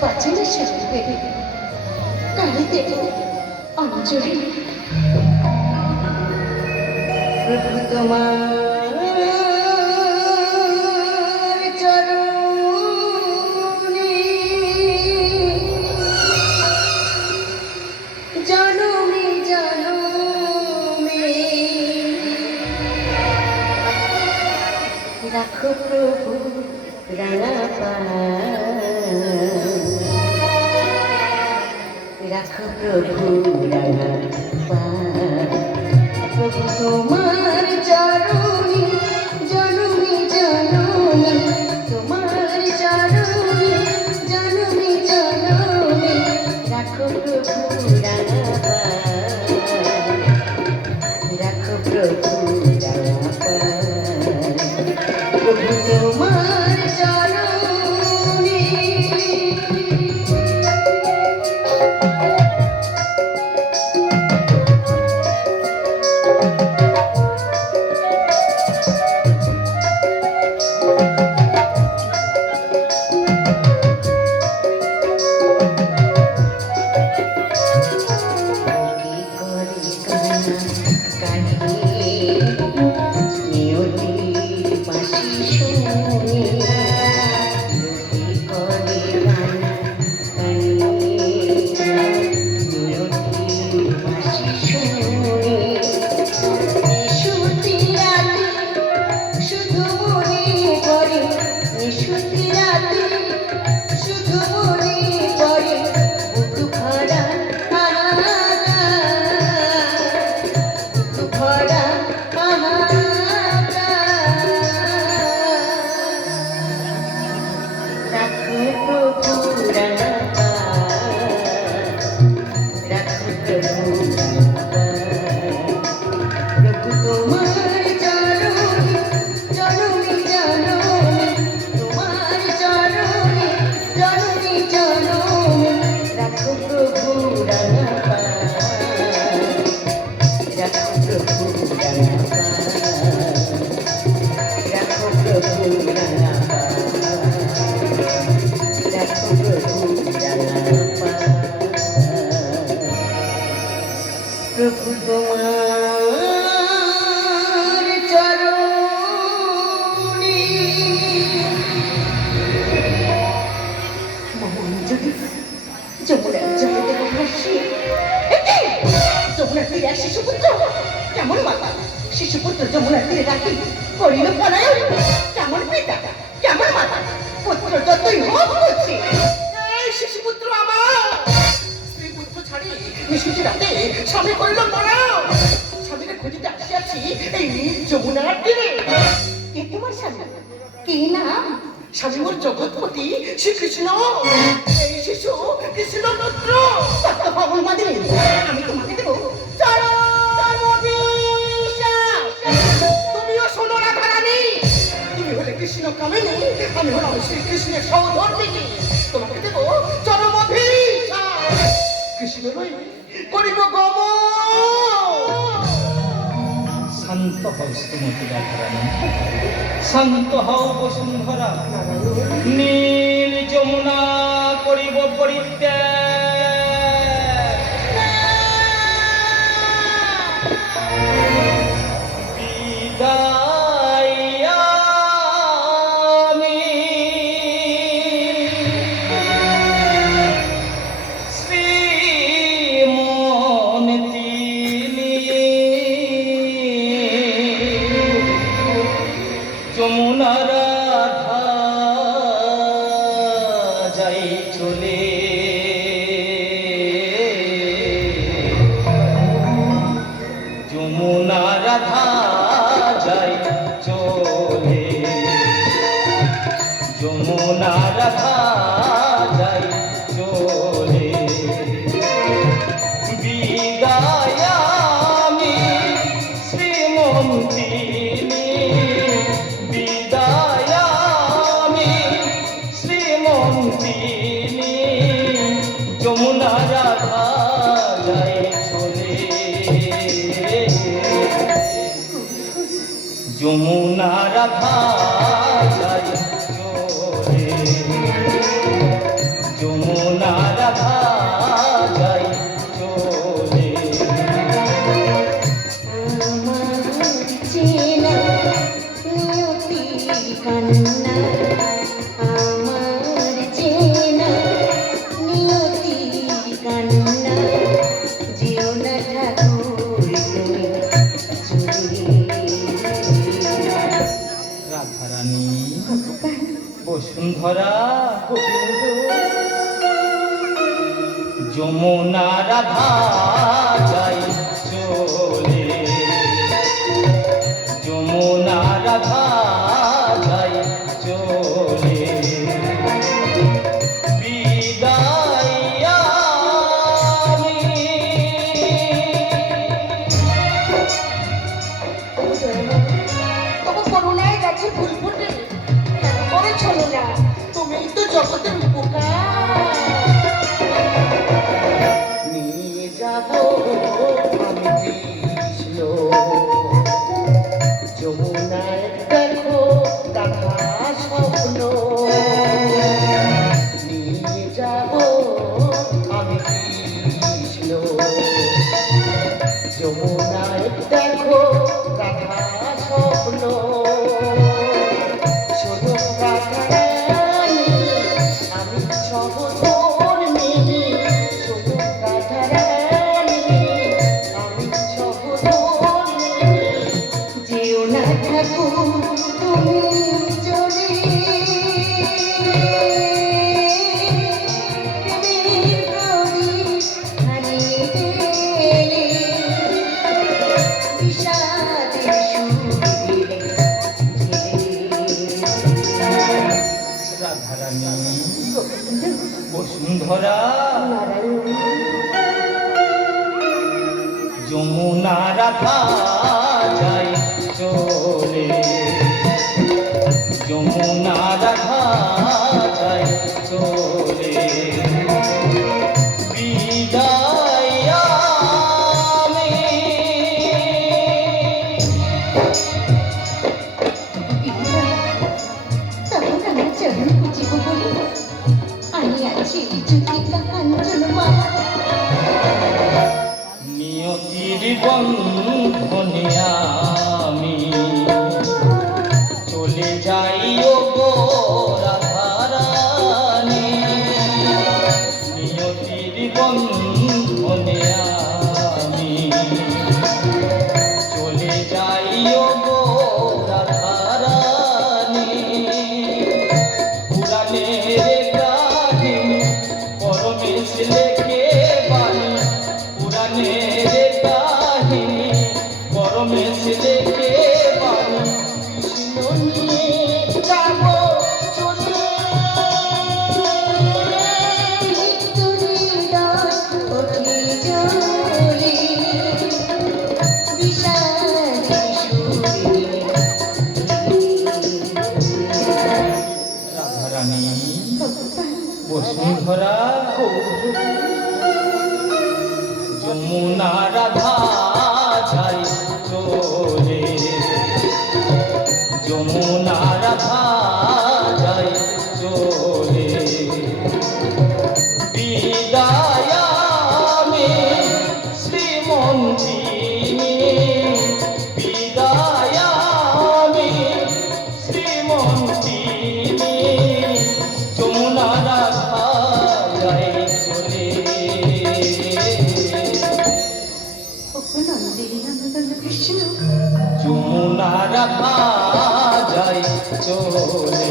বাঁচিলে সেজবে কালিতে অঞ্জলি। প্রভু তোমার চরণে জনমে জনমে রাখো প্রভু রাঙা রাখো প্রভু রাঙা প্রভু তোমার চরণে জনমে জনমে তোমার চরণে জনমে জনমে রাখো প্রভু রাঙা রাখো প্রভু রাঙা প্রভু তোমার চরণে। প্রভু তোমার চরণে মহাঞ্জলি যমুনার জলে দেব ভাসি। যমুনার তীরে এক শিশুপুত্র কেমন মাতা, শিশুপুত্র যমুনার তীরে রাখি করিল পলায়ন। কেমন পিতা কেমন মাতা, পুত্র যতই হোক করছে শিশুপুত্র আমার স্ত্রীপুত্র ছাড়ি নিশুচি রাতে স্বামী করিল পলায়ন। স্বামীকে খুঁজিতে আসিয়াছি এই যমুনার তীরে। কে তোমার স্বামী, কি নাম? স্বামী মোর জগৎপতি শ্রীকৃষ্ণ। এই শিশু কৃষ্ণ পুত্র। আমি তোমাকে দেব তুমিও শোনো না ধারানি, তুমি হলে কৃষ্ণ কামিনী, আমি হলাম শ্রীকৃষ্ণের সহধর্মিনী। তোমাকে দেব চরম অভিশাপ। কৃষ্ণ নই করিব গম। শান্ত হও শ্রীমতী রাধারানী, শান্ত হও বসুন্ধরা। নীল যমুনা করিব পরিত্যাগ, বিদায় আমি শ্রীমন্তী যমুনা রাধা যাই চলে। যমুনা রাধা যাই চলে, যমুনা রাধা যাই চলে। বিদায় আমি শ্রীমন্তী, বিদায় আমি শ্রীমন্তী যমুনা রাধা যাই চলে। যমুনা রাধা যাই চলে, যমুনা যমুনা রাধা যায় চলে, যমুনা রাধা যায় চলে, বিদায় আমি। তবু করুণায় গাছে ফুল ফুটে কেন করে চলো না? তুমি তো জগতের উপকার। নিয়ে যাব আমি কৃষ্ণ, যমুনায় দেখো দেখা স্বপ্ন। নিয়ে যাব আমি কৃষ্ণ, যমুনায় দেখো দেখা স্বপ্ন। শুধু কাঠারানি আমি সহতর মেয়ে, শুধু কাঠারানি আমি সহতর মেয়ে। যেও না ঠাকুর তুমি চলে, প্রেমের প্রদীপ হারিয়ে গেলে, বিষাদের সুরে রাধারানী বসুন্ধরা, যমুনা রাধা যায় চলে, যমুনা রাধা যায় চলে, বিদায় আমি। তখন আমার চরণ পুজিব বলে আমি আছি জ্যোতিকা কাঞ্চন মা। নিয়তির বন্ধনে আমি চলে যাই গো রাধারানী, নিয়তির বন্ধনে আমি চলে যাই গো রাধারানী। পুরাণের কাহিনী পরমেশ লেখে বাণী, পুরাণের কাহিনী পরমেশ লেখে বাণী। কৃষ্ণ নিয়ে যাব চলে, মৃত্যুর হৃদয় ওঠে জ্বলে, বিষাদের সুরে রাধারানী বসুন্ধরা, যমুনা রাধা যায় চলে, যমুনা রাধা যায় চলে, বিদায় আমি শ্রীমন্দিনী, বিদায় আমি শ্রীমন্দিনী, যমুনা রাধা যায় চলে। নন্দিনী নন্দন কৃষ্ণ, যমুনা রাধা যায় চলে,